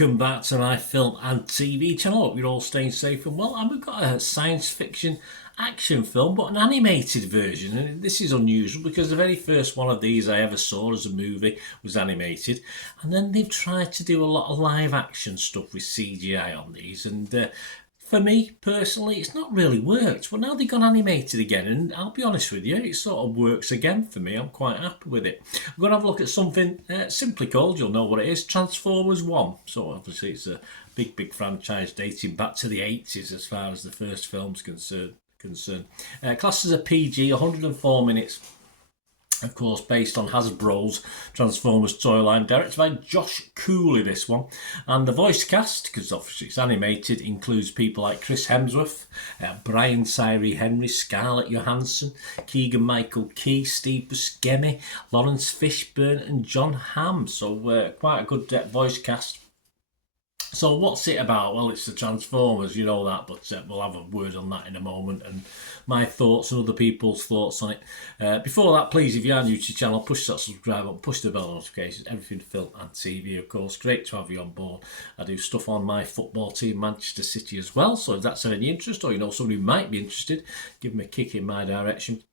welcome back to my film and TV channel. Hope you're all staying safe and well. And we've got a science fiction action film, but an animated version. And this is unusual because the very first one of these I ever saw as a movie was animated. And then they've tried to do a lot of live action stuff with CGI on these. And for me, personally, it's not really worked. But now they've gone animated again, and I'll be honest with you, it sort of works again for me. I'm quite happy with it. I'm going to have a look at something simply called, you'll know what it is, Transformers 1. So obviously it's a big franchise dating back to the 80s as far as the first film's concerned. Classed as a PG, 104 minutes. Of course, based on Hasbro's Transformers toy line, directed by Josh Cooley, this one. And the voice cast, because obviously it's animated, includes people like Chris Hemsworth, Brian Tyree Henry, Scarlett Johansson, Keegan-Michael Key, Steve Buscemi, Lawrence Fishburne and John Hamm. So quite a good voice cast. So what's it about? Well, it's the Transformers, you know that, but we'll have a word on that in a moment and my thoughts and other people's thoughts on it. Before that, please, if you are new to the channel, push that subscribe button, push the bell notifications, everything film and TV, of course. Great to have you on board. I do stuff on my football team, Manchester City, as well. So if that's of any interest, or you know somebody who might be interested, give them a kick in my direction.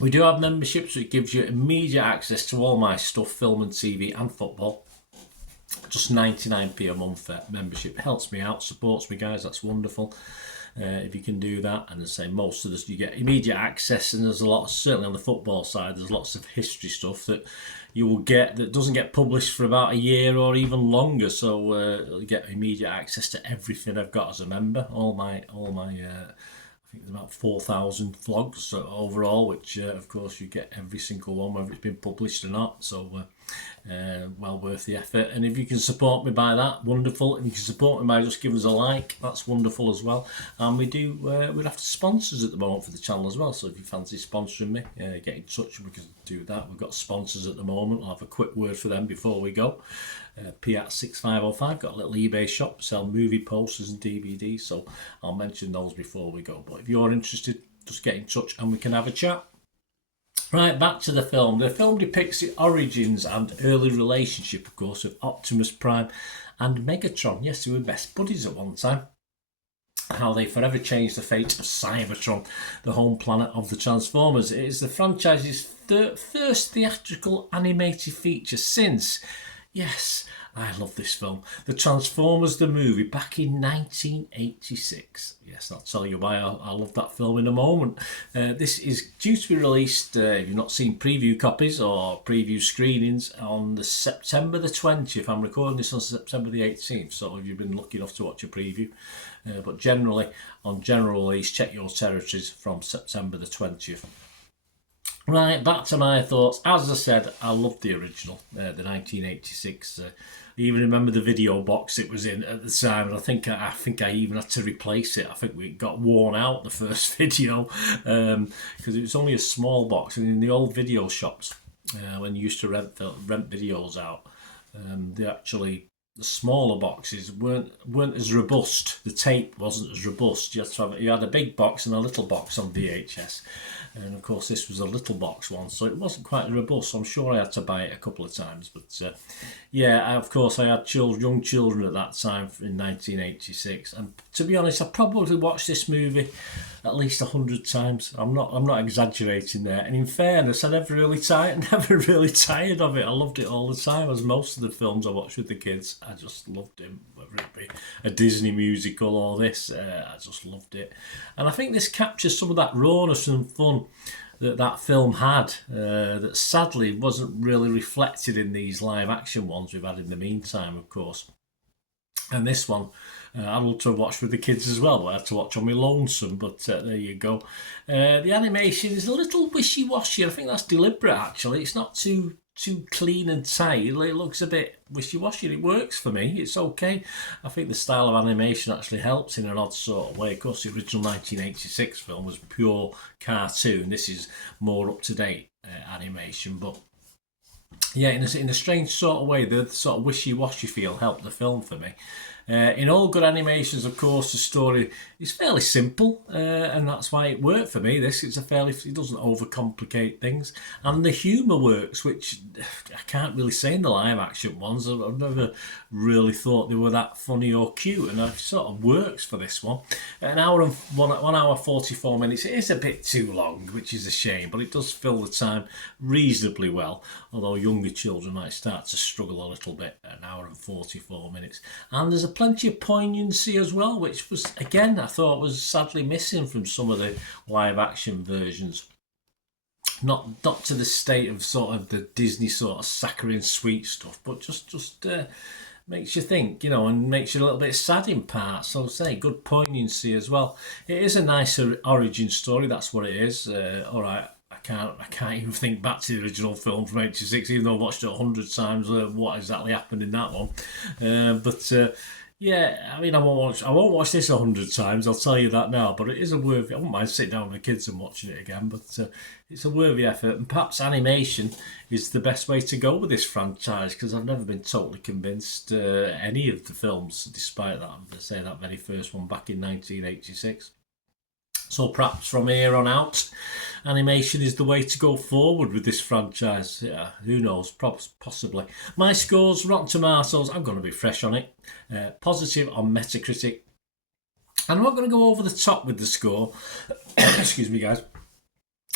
We do have memberships, so it gives you immediate access to all my stuff, film and TV and football. Just 99p a month membership. Helps me out, supports me, guys. That's wonderful. If you can do that, and as I say, most of this you get immediate access, and there's a lot, certainly on the football side, there's lots of history stuff that you will get that doesn't get published for about a year or even longer. So you get immediate access to everything I've got as a member. All my I think there's about 4,000 vlogs overall, which of course you get every single one, whether it's been published or not. So well worth the effort. And if you can support me by that, wonderful. If you can support me by just giving us a like, that's wonderful as well. And we're after sponsors at the moment for the channel as well. So if you fancy sponsoring me, get in touch and we can do that. We've got sponsors at the moment. I'll have a quick word for them before we go. Piat 6505 got a little eBay shop, sell movie posters and DVDs, so I'll mention those before we go. But if you're interested, just get in touch and we can have a chat. Right, back to the film. The film depicts the origins and early relationship, of course, of Optimus Prime and Megatron. Yes, they were best buddies at one time. How they forever changed the fate of Cybertron, the home planet of the Transformers. It is the franchise's first theatrical animated feature since, yes, I love this film, The Transformers the movie back in 1986. Yes, I'll tell you why I love that film in a moment. This is due to be released, if you've not seen preview copies or preview screenings, on the September the 20th. I'm recording this on September the 18th, so if you've been lucky enough to watch a preview. But generally, on general release, check your territories from September the 20th. Right, back to my thoughts. As I said, I loved the original, the 1986. I even remember the video box it was in at the time, and I think I even had to replace it. I think it got worn out, the first video, because it was only a small box. And in the old video shops, when you used to rent videos out, the smaller boxes weren't as robust. The tape wasn't as robust. You had a big box and a little box on VHS. And of course this was a little box one, so it wasn't quite robust, so I'm sure I had to buy it a couple of times. But yeah, of course I had young children at that time in 1986, and to be honest, I probably watched this movie at least 100 times. I'm not exaggerating there. And in fairness, I never really tired of it. I loved it all the time, as most of the films I watched with the kids. I just loved it, whether it be a Disney musical or this. I just loved it, and I think this captures some of that rawness and fun that film had, that sadly wasn't really reflected in these live action ones we've had in the meantime, of course. And this one, I'd love to have watched with the kids as well. I had to watch on my lonesome, but there you go. The animation is a little wishy-washy. I think that's deliberate, actually. It's not too clean and tight. It looks a bit wishy-washy. It works for me. It's okay. I think the style of animation actually helps in an odd sort of way. Of course, the original 1986 film was pure cartoon. This is more up-to-date animation, but yeah, in a strange sort of way, the sort of wishy-washy feel helped the film for me. In all good animations, of course, the story is fairly simple, and that's why it worked for me. It doesn't overcomplicate things, and the humour works, which I can't really say in the live action ones. I've never really thought they were that funny or cute, and it sort of works for this one. An hour and 1 hour 44 minutes. It is a bit too long, which is a shame, but it does fill the time reasonably well. Although younger children might start to struggle a little bit. An hour and 44 minutes, and there's a plenty of poignancy as well, which was again I thought was sadly missing from some of the live action versions. Not to the state of sort of the Disney sort of saccharine sweet stuff, but just makes you think, and makes you a little bit sad in parts. So say good poignancy as well. It is a nice origin story. That's what it is. All right. I can't even think back to the original film from '86, even though I watched it 100 times. What exactly happened in that one? Yeah, I mean, I won't watch this 100 times. I'll tell you that now. But it is a worthy. I wouldn't mind sitting down with the kids and watching it again. But it's a worthy effort, and perhaps animation is the best way to go with this franchise, because I've never been totally convinced any of the films, despite that. I say that very first one back in 1986. So perhaps from here on out, animation is the way to go forward with this franchise. Yeah, who knows? Possibly. My scores, Rotten Tomatoes, I'm going to be fresh on it. Positive on Metacritic. And I'm not going to go over the top with the score. Excuse me, guys.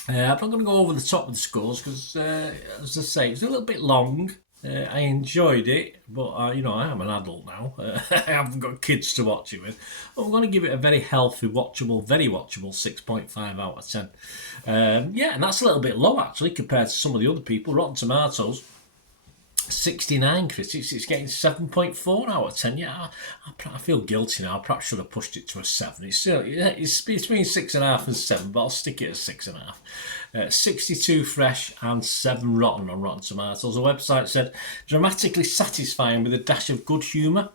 I'm not going to go over the top with the scores because, as I say, it's a little bit long. I enjoyed it, but I am an adult now. I haven't got kids to watch it with. But I'm going to give it a very healthy, very watchable 6.5 out of 10. And that's a little bit low actually compared to some of the other people. Rotten Tomatoes, 69 critics, it's getting 7.4 out of 10. Yeah, I feel guilty now. I perhaps should have pushed it to a 7. It's between 6.5 and 7, but I'll stick it at 6.5. 62 fresh and 7 rotten on Rotten Tomatoes. The website said, dramatically satisfying with a dash of good humour.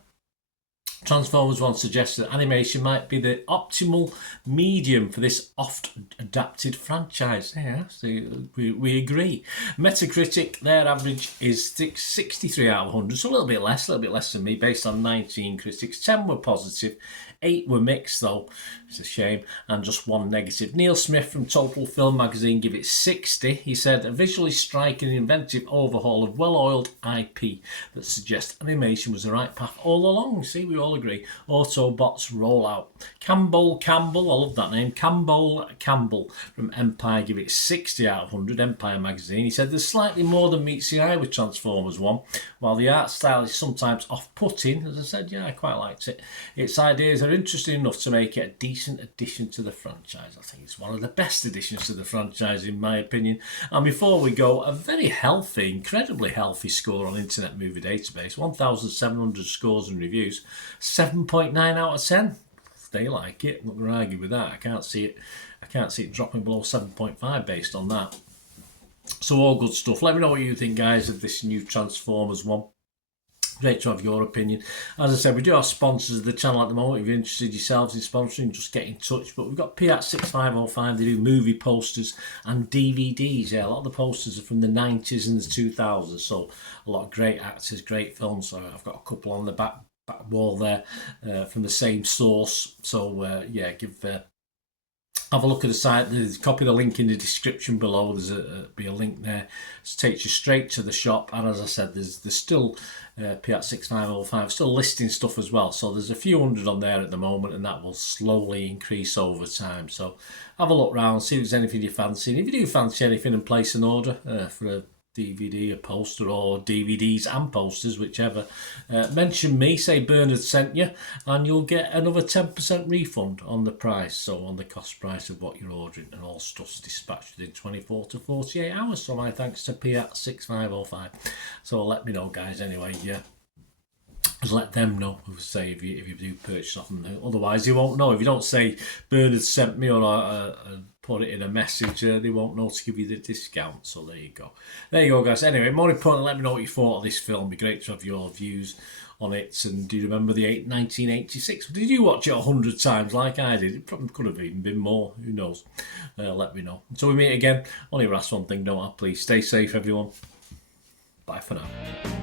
Transformers One suggests that animation might be the optimal medium for this oft-adapted franchise. Yeah, so we agree. Metacritic, their average is 63 out of 100, so a little bit less than me, based on 19 critics. 10 were positive, 8 were mixed, though. It's a shame, and just 1 negative. Neil Smith from Total Film Magazine gave it 60. He said, a visually striking and inventive overhaul of well-oiled IP that suggests animation was the right path all along. See, we all agree. Autobots roll out. Campbell, I love that name. Campbell from Empire give it 60 out of 100. Empire Magazine. He said there's slightly more than meets the eye with Transformers 1. While the art style is sometimes off-putting, as I said, yeah, I quite liked it. Its ideas are interesting enough to make it a decent addition to the franchise. I think it's one of the best additions to the franchise, in my opinion. And before we go, a very healthy, incredibly healthy score on Internet Movie Database. 1,700 scores and reviews. 7.9 out of 10. They like it. I'm not going to argue with that. I can't see it dropping below 7.5 based on that. So all good stuff. Let me know what you think, guys, of this new Transformers one. Great to have your opinion. As I said, we do have sponsors of the channel at the moment. If you're interested yourselves in sponsoring, just get in touch. But we've got P@6505. They do movie posters and DVDs. Yeah, a lot of the posters are from the 90s and the 2000s. So a lot of great actors, great films. So I've got a couple on the back wall there from the same source. So have a look at the site. There's copy the link in the description below. There's be a link there. It takes you straight to the shop. And as I said, there's still P@6505 still listing stuff as well. So there's a few hundred on there at the moment, and that will slowly increase over time. So have a look round, see if there's anything you fancy. And if you do fancy anything, and place an order for a DVD, a poster, or DVDs and posters, whichever, mention me, say Bernard sent you, and you'll get another 10% refund on the price, so on the cost price of what you're ordering, and all stuff's dispatched within 24 to 48 hours. So my thanks to P@6505. So let me know, guys, anyway. Yeah, just let them know, say, if you do purchase off them. Otherwise you won't know. If you don't say Bernard sent me, or put it in a message, they won't know to give you the discount. So there you go, guys. Anyway, more importantly, let me know what you thought of this film. It'd be great to have your views on it. And do you remember the 1986? Did you watch it 100 times like I did? It probably could have even been more. Who knows? Let me know. Until we meet again, only last one thing, don't I? Please stay safe, everyone. Bye for now.